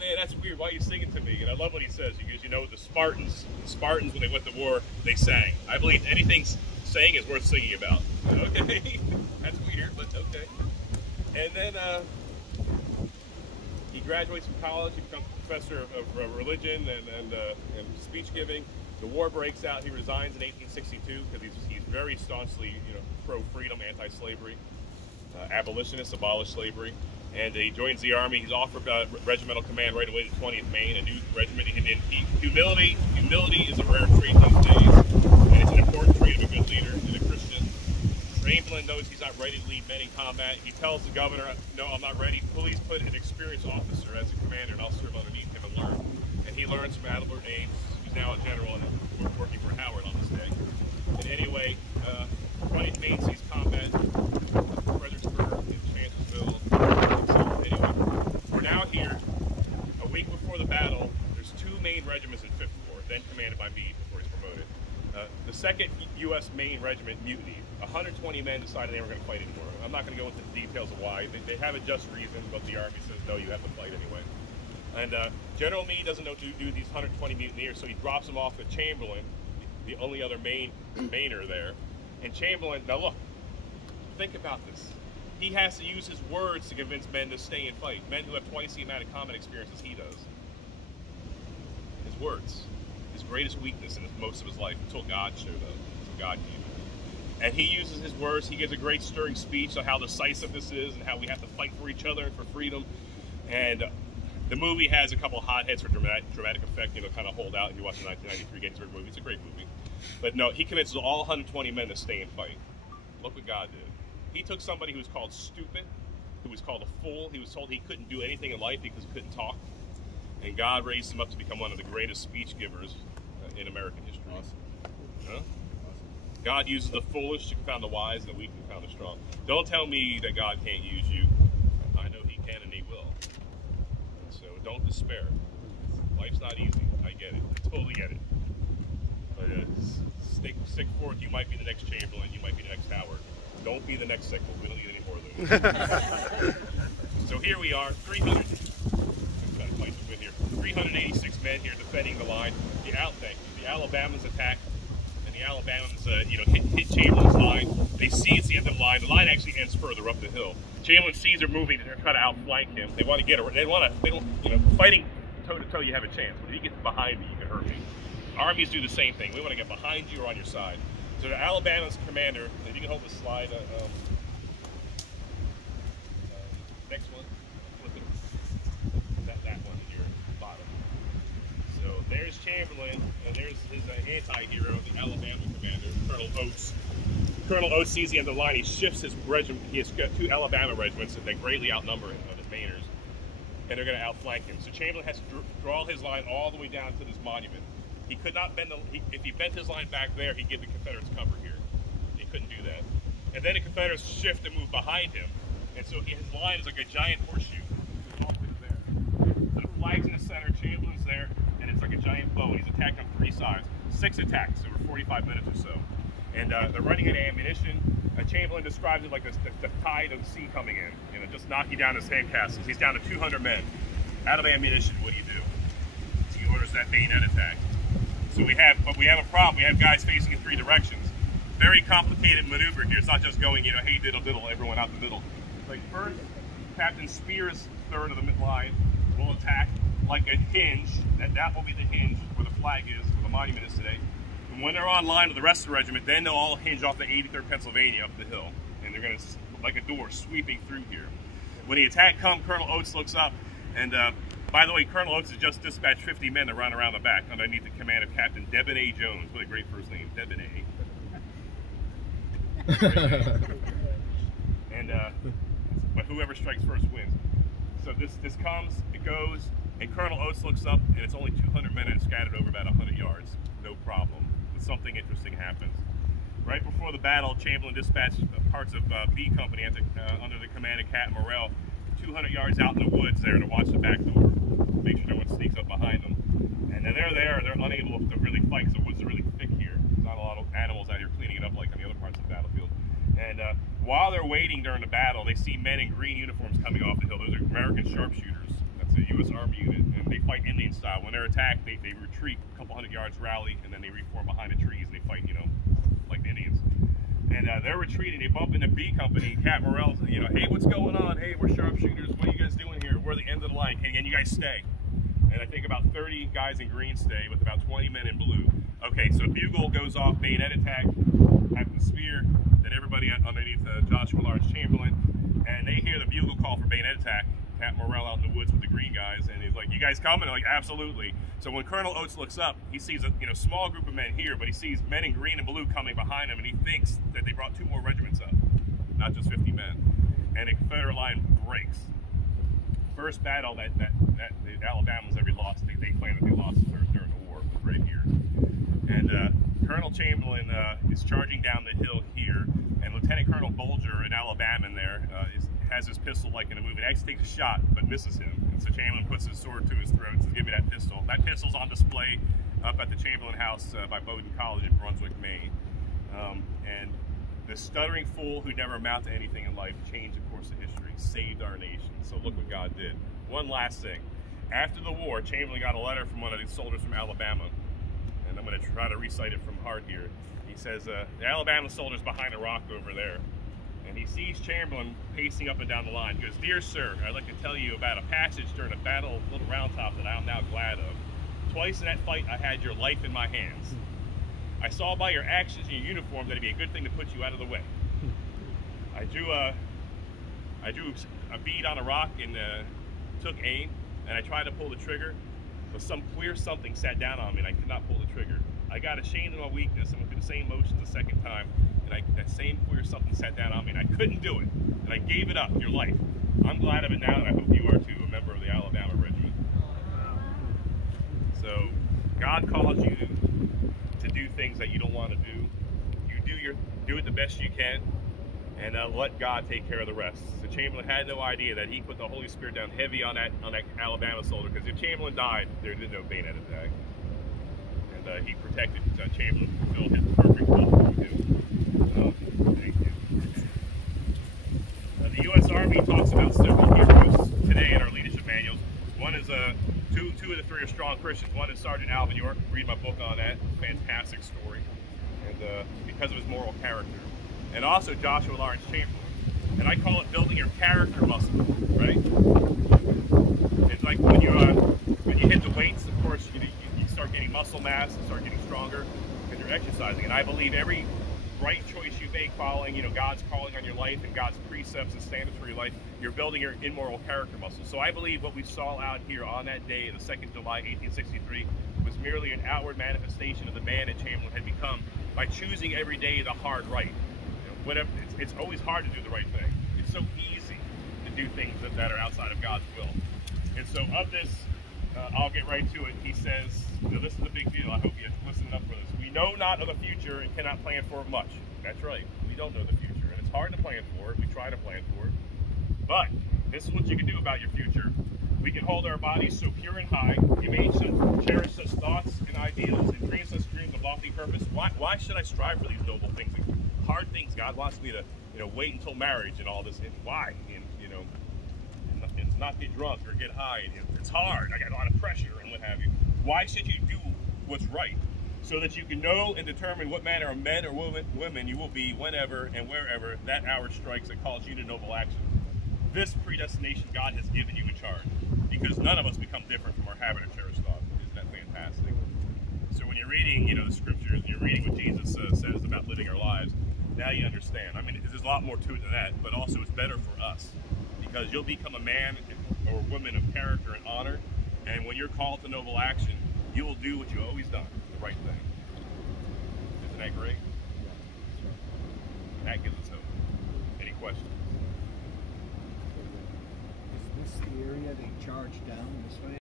man, that's weird. Why are you singing to me? And I love what he says. He goes, you know, the Spartans, when they went to war, they sang. I believe anything saying is worth singing about. Okay, that's weird, but okay. And then he graduates from college. He becomes a professor of religion and speech giving. The war breaks out. He resigns in 1862 because he's very staunchly, you know, pro-freedom, anti-slavery, abolitionist, abolish slavery. And he joins the Army. He's offered regimental command right away to 20th Maine, a new regiment. Humility is a rare trait these days, and it's an important trait of a good leader and a Christian. Chamberlain knows he's not ready to lead men in combat. He tells the governor, no, I'm not ready. Please put an experienced officer as a commander, and I'll serve underneath him and learn. And he learns from Adelbert Ames, who's now a general and working for Howard on this day. And anyway, 20th Maine sees combat, Fredericksburg, and Chancellorsville. So anyway, we're now here, a week before the battle. There's 2 Maine regiments in 5th Corps, then commanded by Meade before he's promoted. The 2nd U.S. Maine Regiment mutinied. 120 men decided they were going to fight anymore. I'm not going to go into the details of why. They have a just reason, but the Army says, no, you have to fight anyway. And General Meade doesn't know what to do these 120 mutineers, so he drops them off at Chamberlain, the only other Mainer there. And Chamberlain, now look, think about this. He has to use his words to convince men to stay and fight. Men who have twice the amount of combat experience as he does. His words. His greatest weakness in most of his life, until God showed up. Until God came in. And he uses his words. He gives a great stirring speech on how decisive this is and how we have to fight for each other and for freedom. And the movie has a couple of hotheads for dramatic effect, you know, kind of hold out if you watch the 1993 Gettysburg movie. It's a great movie. But no, he convinces all 120 men to stay and fight. Look what God did. He took somebody who was called stupid, who was called a fool. He was told he couldn't do anything in life because he couldn't talk. And God raised him up to become one of the greatest speech givers in American history. Awesome. Huh? God uses the foolish to confound the wise, and the weak to confound the strong. Don't tell me that God can't use you. I know he can and he will. So don't despair. Life's not easy. I get it. I totally get it. But stick forth. You might be the next Chamberlain. You might be the next Howard. Don't be the next Sickles. We don't need any more of those. So here we are, 386 men here defending the line. The Alabamans attack. The Alabamans, hit Chamberlain's line. They see it's the end of the line. The line actually ends further up the hill. Chamberlain sees they're moving, and they're trying to outflank him. They want to get her. They don't, fighting toe to toe, you have a chance. But if you get behind me, you can hurt me. Armies do the same thing. We want to get behind you or on your side. So the Alabama's commander, if you can hold the slide, next one, flip it. That one in your bottom. So there's Chamberlain, and there's his anti-hero, the Alabama commander, Colonel Oates. Colonel Oates sees the end of the line. He shifts his regiment. He has got 2 Alabama regiments that greatly outnumber him, his Mainers, and they're going to outflank him. So Chamberlain has to draw his line all the way down to this monument. He could not bend if he bent his line back there, he'd give the Confederates cover here. He couldn't do that. And then the Confederates shift and move behind him, and so his line is like a giant horseshoe. All the way there. So the flag's in the center, Chamberlain's there, and it's like a giant bow. He's attacked on 3 sides. 6 attacks over 45 minutes or so. And they're running out of ammunition. Chamberlain describes it like the tide of the sea coming in, just knocking down his sandcastles. He's down to 200 men. Out of ammunition, what do you do? So he orders that bayonet attack. So we have a problem. We have guys facing in 3 directions. Very complicated maneuver here. It's not just going, hey, diddle diddle, everyone out the middle. Like first, Captain Spear's third of the line will attack like a hinge. That will be the hinge where the flag is, where the monument is today. And when they're on line with the rest of the regiment, then they'll all hinge off the 83rd Pennsylvania up the hill. And they're going to, like a door, sweeping through here. When the attack comes, Colonel Oates looks up, and by the way, Colonel Oates has just dispatched 50 men to run around the back underneath the command of Captain Debonair Jones. What a great first name, Debonair. And but whoever strikes first wins. So this comes, it goes, and Colonel Oates looks up, and it's only 200 men and scattered over about 100 yards. No problem. But something interesting happens. Right before the battle, Chamberlain dispatched parts of B Company under the command of Captain Morrell 200 yards out in the woods there to watch the back door, make sure no one sneaks up behind them. And then they're there, they're unable to really fight because the woods are really thick here. There's not a lot of animals out here cleaning it up like on the other parts of the battlefield. And while they're waiting during the battle, they see men in green uniforms coming off the hill. Those are American sharpshooters. That's a U.S. Army unit, and they fight Indian style. When they're attacked, they retreat a couple hundred yards, rally, and then they reform behind the trees and they fight, you know, like the Indians. And they're retreating. They bump into B Company. Cat Morrell's, you know, hey, what's going on? Hey, we're sharpshooters. What are you guys doing here? We're the end of the line. Hey, and you guys stay. And I think about 30 guys in green stay with about 20 men in blue. Okay, so bugle goes off, bayonet attack, Captain Spear, then everybody underneath Joshua Lawrence Chamberlain, and they hear the bugle call for bayonet attack. Cat Morrell out in the woods with the green guys, and he's like, "You guys coming?" I'm like, "Absolutely." So when Colonel Oates looks up, he sees a small group of men here, but he sees men in green and blue coming behind him, and he thinks that they brought 2 more regiments up, not just 50 men. And the Confederate line breaks. First battle that the Alabamans ever lost, they claim that they lost during the war, right here. And Colonel Chamberlain is charging down the hill here, and Lieutenant Colonel Bolger, an Alabaman there, has his pistol like in a movie. He actually takes a shot, but misses him. And so Chamberlain puts his sword to his throat and says, "Give me that pistol." That pistol's on display up at the Chamberlain House by Bowdoin College in Brunswick, Maine. And the stuttering fool who never amounted to anything in life changed the course of history, saved our nation. So look what God did. One last thing. After the war, Chamberlain got a letter from one of these soldiers from Alabama, and I'm going to try to recite it from heart here. He says, the Alabama soldier's behind a rock over there, and he sees Chamberlain pacing up and down the line. He goes, "Dear sir, I'd like to tell you about a passage during a battle of Little Round Top that I am now glad of. Twice in that fight I had your life in my hands. I saw by your actions and your uniform that it'd be a good thing to put you out of the way. I drew a bead on a rock and took aim, and I tried to pull the trigger, but some queer something sat down on me and I could not pull the trigger. I got ashamed of my weakness and went through the same motions the second time, and that same queer something sat down on me and I couldn't do it, and I gave it up, your life. I'm glad of it now, and I hope you are too, a member of the Alabama Regiment." So God calls you to do things that you don't want to do. You do it the best you can, and let God take care of the rest. So Chamberlain had no idea that he put the Holy Spirit down heavy on that Alabama soldier, because if Chamberlain died, there was no bayonet attack. And he protected Chamberlain, fulfilled his perfect will to do. Thank you. The U.S. Army talks about several heroes today in our leadership manuals. One is two of the 3 are strong Christians. One is Sergeant Alvin York. Read my book on that. Fantastic story. And because of his moral character. And also Joshua Lawrence Chamberlain. And I call it building your character muscle, right? It's like when you hit the weights, of course, you start getting muscle mass and start getting stronger because you're exercising. And I believe every right choice you make following, God's calling on your life and God's precepts and standards for your life, you're building your immoral character muscle. So I believe what we saw out here on that day, the 2nd July, 1863, was merely an outward manifestation of the man that Chamberlain had become by choosing every day the hard right. It's always hard to do the right thing. It's so easy to do things that are outside of God's will. And so of this, I'll get right to it. He says, this is a big deal. I hope you listen up for this. "We know not of the future and cannot plan for it much." That's right. We don't know the future, and it's hard to plan for it. We try to plan for it. But this is what you can do about your future. We can hold our bodies so pure and high. You may cherish such thoughts and ideals and dream such dreams of lofty purpose. Why should I strive for these noble things? Hard things. God wants me to, wait until marriage and all this. And why? And not get drunk or get high. It's hard. I got a lot of pressure and what have you. Why should you do what's right? So that you can know and determine what manner of men or women you will be whenever and wherever that hour strikes that calls you to noble action. This predestination God has given you in charge, because none of us become different from our habit of cherished thought. Isn't that fantastic? So when you're reading, the scriptures, and you're reading what Jesus says about living our lives, now you understand. I mean, there's a lot more to it than that, but also it's better for us, because you'll become a man or woman of character and honor, and when you're called to noble action, you will do what you've always done, the right thing. Isn't that great? That gives us hope. Any questions? Is this the area they charge down this way?